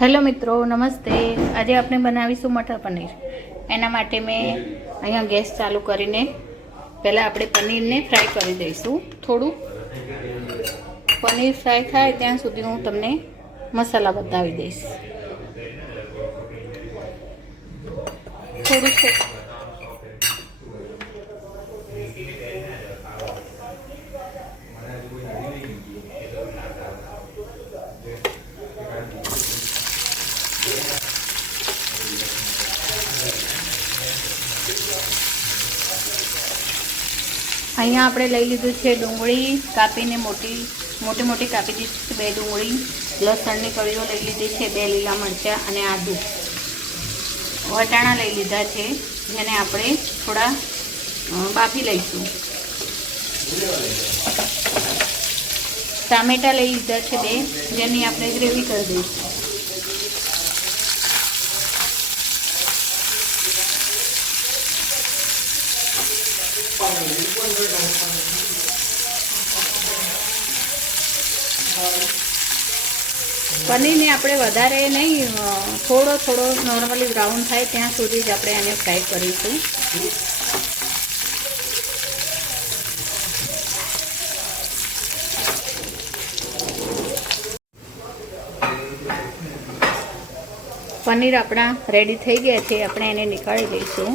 Hello મિત્રો, નમસ્તે। આજે આપણે બનાવીશું મટર પનીર। એના માટે મેં અહીંયા ગેસ ચાલુ કરીને પહેલાં આપણે પનીરને ફ્રાય કરી દઈશું। થોડું પનીર ફ્રાય થાય ત્યાં સુધી હું તમને મસાલા બતાવી દઈશ। થોડું અહીંયા આપણે લઈ લીધું છે ડુંગળી કાપીને મોટી કાપી દીધી છે 2 ડુંગળી, લસણની કળીઓ લઈ લીધી છે, 2 લીલા મરચાં અને આદુ, વટાણા લઈ લીધા છે જેને આપણે થોડા બાફી લઈશું। ટામેટાં લઈ લીધા છે 2 જેની આપણે ગ્રેવી કરી દઈશું। પનીરને આપણે વધારે નહીં, થોડો નોર્મલી બ્રાઉન થાય ત્યાં સુધી જ આપણે આને ફ્રાય કરીશું। પનીર આપણા રેડી થઈ ગયા છે, આપણે એને નીકાળી દઈશું।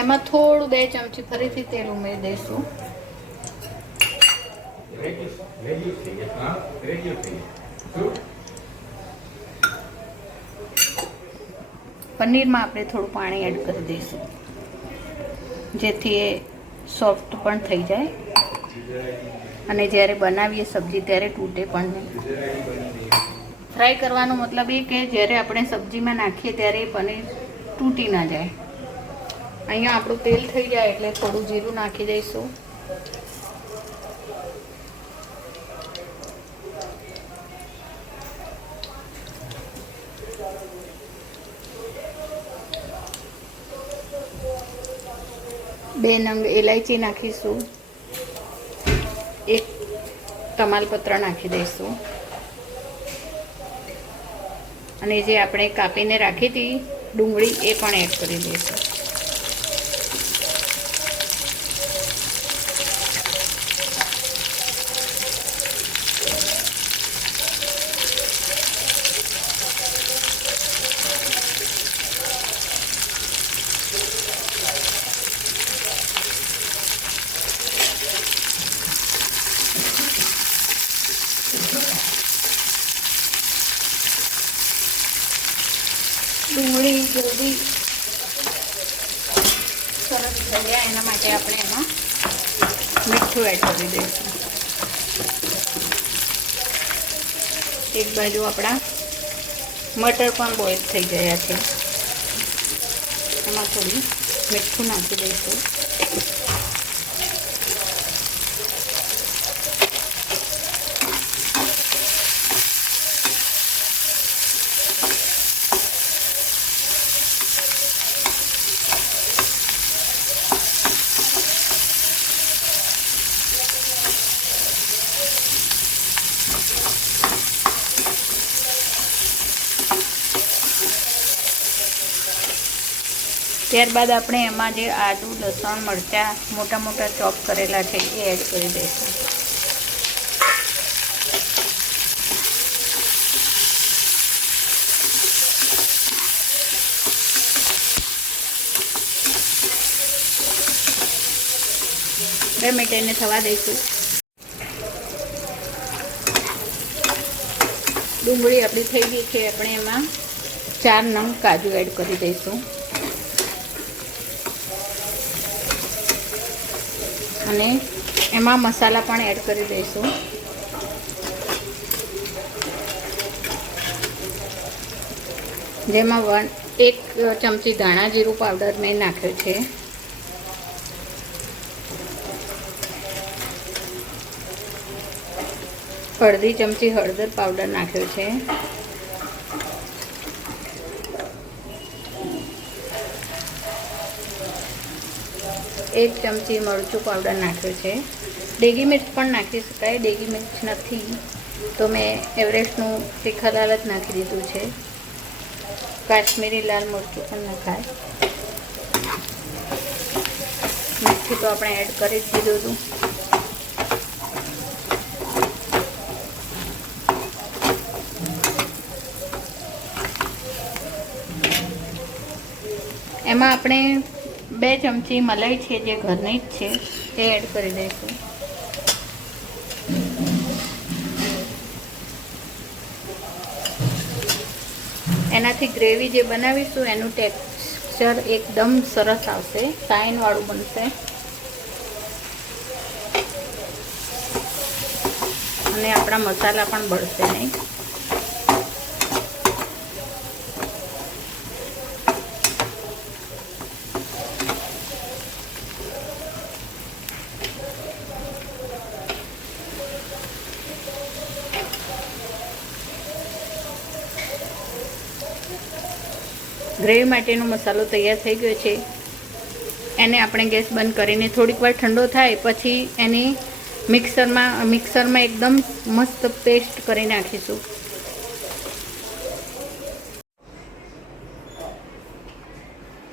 એમાં થોડું 2 ચમચી ફરીથી તેલ ઉમેરી દઈશું। પનીરમાં આપણે થોડું પાણી એડ કરી દઈશું જેથી એ સોફ્ટ પણ થઈ જાય અને જ્યારે બનાવીએ સબ્જી ત્યારે તૂટે પણ નહીં। ફ્રાય કરવાનો મતલબ એ કે જ્યારે આપણે સબ્જીમાં નાખીએ ત્યારે પનીર તૂટી ના જાય। અહીંયા આપણું તેલ થઈ જાય એટલે થોડું જીરું નાખી દઈશું। બે નંગ ઇલાયચી નાખીશું, 1 તમાલપત્ર નાખી દઈશું અને જે આપણે કાપીને રાખી હતી ડુંગળી એ પણ એડ કરી દઈશું। ડુંગળી જલ્દી સરસ થઈ જાય એના માટે આપણે એમાં મીઠું એડ કરી દઈશું। એક બાજુ આપણા મટર પણ બોઇલ થઈ ગયા છે, એમાં થોડી મીઠું નાખી દઈશું। ત્યારબાદ આપણે એમાં જે આદુ, લસણ, મરચાં મોટા ચોપ કરેલા છે એ એડ કરી દઈશું। બે મિનિટ એને થવા દઈશું। ડુંગળી આપણી થઈ ગઈ છે, આપણે એમાં 4 નંગ કાજુ એડ કરી દઈશું અને એમાં મસાલા પણ એડ કરી દઈશું। જેમાં 1 ચમચી ધાણા જીરું પાવડર મેં નાખ્યો છે, અડધી ચમચી હળદર પાવડર નાખ્યો છે, 1 ચમચી મરચું પાવડર નાખ્યો છે. ડેગી મિર્ચ પણ નાખી શકાય, ડેગી મિર્ચ નથી તો મેં એવરેસ્ટનું તીખાલાલ જ નાખી દીધું છે. કાશ્મીરી લાલ મરચું પણ નખાય. મીઠું તો આપણે એડ કરી જ દીધું હતું. એમાં આપણે 2 ચમચી મલાઈ છે જે ઘરની જ છે એ એડ કરી દઈશું. એનાથી ગ્રેવી જે બનાવીશું એનું ટેક્સચર એકદમ સરસ આવશે, શાઇનવાળું બનશે અને આપણા મસાલા પણ બળશે નહીં. ગ્રેવી માટેનો મસાલો તૈયાર થઈ ગયો છે. એને આપણે ગેસ બંધ કરીને થોડીક વાર ઠંડો થાય પછી એની મિક્સરમાં એકદમ મસ્ત પેસ્ટ કરી નાખીશું.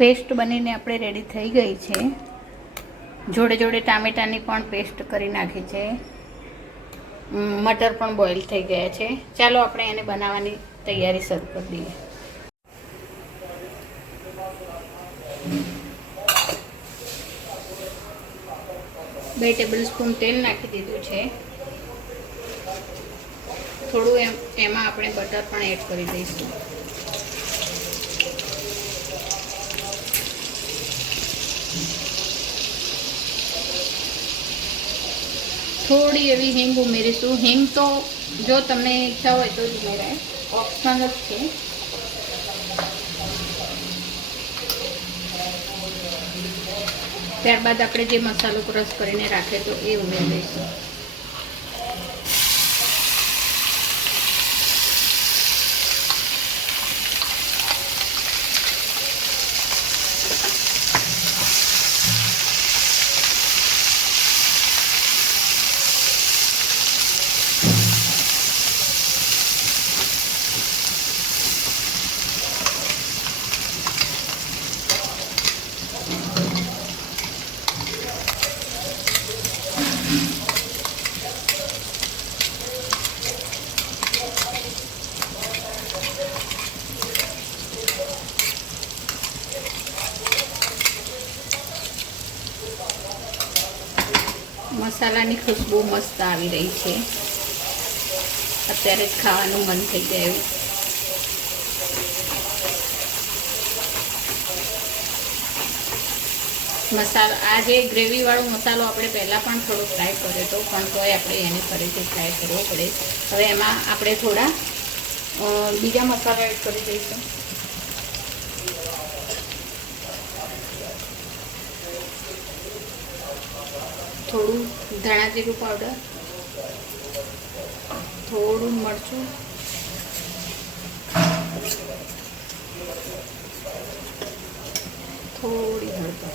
પેસ્ટ બનીને આપણે રેડી થઈ ગઈ છે. જોડે જોડે ટામેટાની પણ પેસ્ટ કરી નાખી છે. મટર પણ બોઇલ થઈ ગયા છે. ચાલો આપણે એને બનાવવાની તૈયારી શરૂ કરી દઈએ. 2 ટેબલસ્પૂન તેલ નાખી દીધું છે. થોડું એમાં આપણે બટર પણ એડ કરી દઈશું. થોડી એવી હિંગ ઉમેરીશું. હિંગ તો જો તમને ઈચ્છા હોય તો જ ઉમેરાય, ઓપ્શનલ જ છે. ત્યારબાદ આપણે જે મસાલો ક્રશ કરીને રાખે તો એ ઉમેરી દઈશું. મસાલાની ખુશ્બુ મસ્ત આવી રહી છે. અત્યારે જ ખાવાનું મન થઈ જાય એવું. આ જે ગ્રેવીવાળો મસાલો આપણે પહેલાં પણ થોડો ફ્રાય કર્યો હતો, પણ તોય આપણે એને ફરીથી ફ્રાય કરવો પડે. હવે એમાં આપણે થોડા બીજા મસાલા એડ કરી દઈશું. થોડું ધાણા જીરું પાવડર, થોડું મરચું, થોડી હળદર,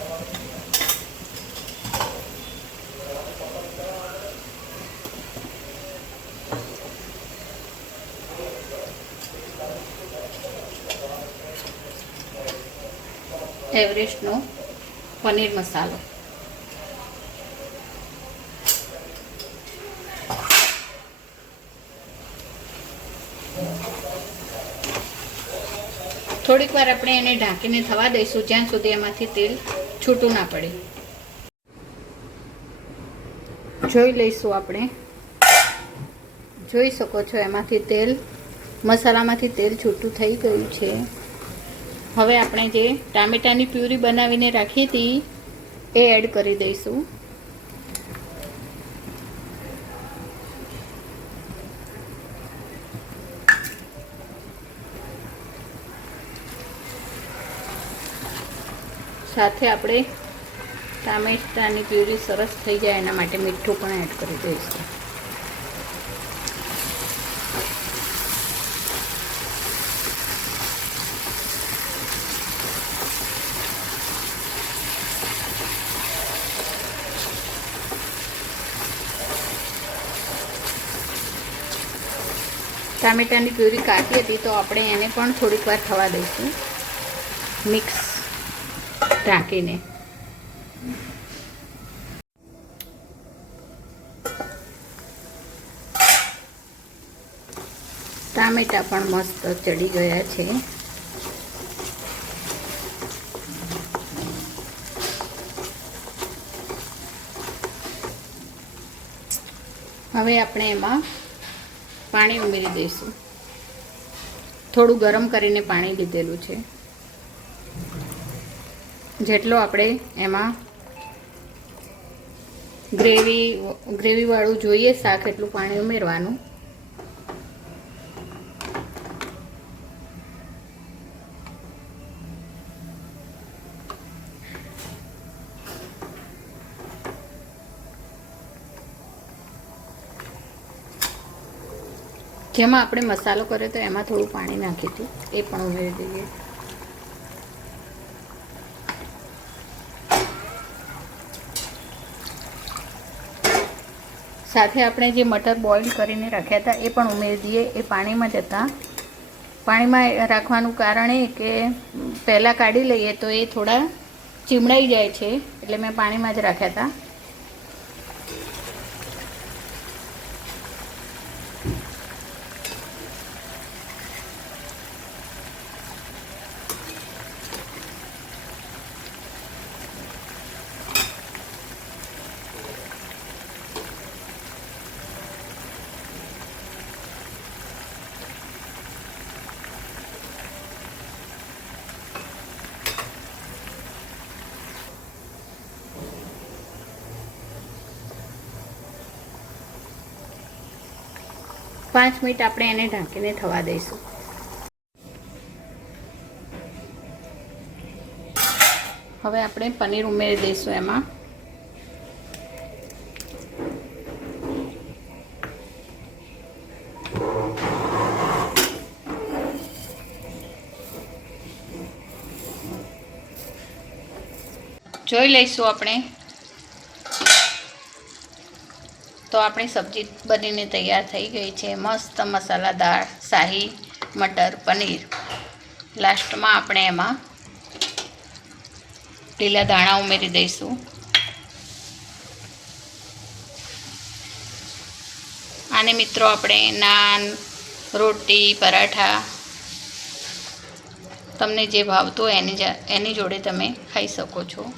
એવરેસ્ટનો પનીર મસાલો, થોડીક વાર આપણે એને ઢાંકીને થવા દઈશું જ્યાં સુધી એમાંથી તેલ છૂટું ના પડે. જોઈ લઈશું આપણે. જોઈ શકો છો એમાંથી મસાલામાંથી તેલ છૂટું થઈ ગયું છે. હવે આપણે જે ટામેટાની પ્યુરી બનાવીને રાખી હતી એ એડ કરી દઈશું. સાથે આપણે ટામેટાની પ્યુરી સરસ થઈ જાય એના માટે મીઠું પણ એડ કરી દઈશું. ટામેટાની પ્યુરી કાઢી હતી તો આપણે એને પણ થોડીક વાર થવા દઈશું મિક્સ ઢાંકીને. ટામેટા પણ મસ્ત ચડી ગયા છે. હવે આપણે એમાં પાણી ઉમેરી દઈશું. થોડું ગરમ કરીને પાણી લીધેલું છે. જેટલો આપણે એમાં ગ્રેવીવાળું જોઈએ શાક એટલું પાણી ઉમેરવાનું. જેમાં આપણે મસાલો કર્યો તો એમાં થોડું પાણી નાખ્યું હતું એ પણ ઉમેરી દઈએ. સાથે આપણે જે મટર બોઇલ કરીને રાખ્યા હતા એ પણ ઉમેરી દઈએ. એ પાણીમાં પાણીમાં રાખવાનું કારણ એ કે પહેલાં કાઢી લઈએ તો એ થોડા ચીમડાઈ જાય છે, એટલે મેં પાણીમાં જ રાખ્યા હતા. પાંચ મિનિટ આપણે એને ઢાંકીને થવા દઈશું. હવે આપણે પનીર ઉમેરી દઈશું એમાં. જોઈ લઈશું આપણે. તો આપણી સબ્જી બનીને તૈયાર થઈ ગઈ છે. મસ્ત મસાલાદાર શાહી મટર પનીર. લાસ્ટમાં આપણે એમાં લીલા ધાણા ઉમેરી દઈશું. આને મિત્રો આપણે નાન, રોટી, પરાઠા તમને જે ભાવતું હોય એની જોડે તમે ખાઈ શકો છો.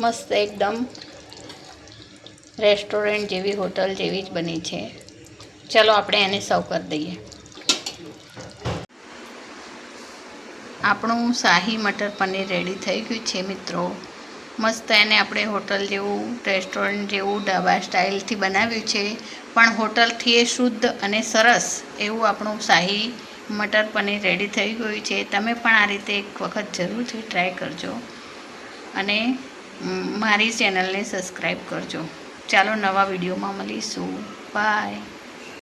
મસ્ત એકદમ રેસ્ટોરન્ટ જેવી, હોટલ જેવી જ બની છે. ચલો આપણે એને સર્વ કરી દઈએ. આપણું શાહી મટર પનીર રેડી થઈ ગયું છે મિત્રો. મસ્ત એને આપણે હોટલ જેવું, રેસ્ટોરન્ટ જેવું, ઢાબા સ્ટાઇલથી બનાવ્યું છે, પણ હોટલથી એ શુદ્ધ અને સરસ એવું આપણું શાહી મટર પનીર રેડી થઈ ગયું છે. તમે પણ આ રીતે એક વખત જરૂરથી ટ્રાય કરજો અને મારી ચેનલને સબસ્ક્રાઈબ કરજો. ચાલો નવા વિડીયોમાં મળીશું. બાય.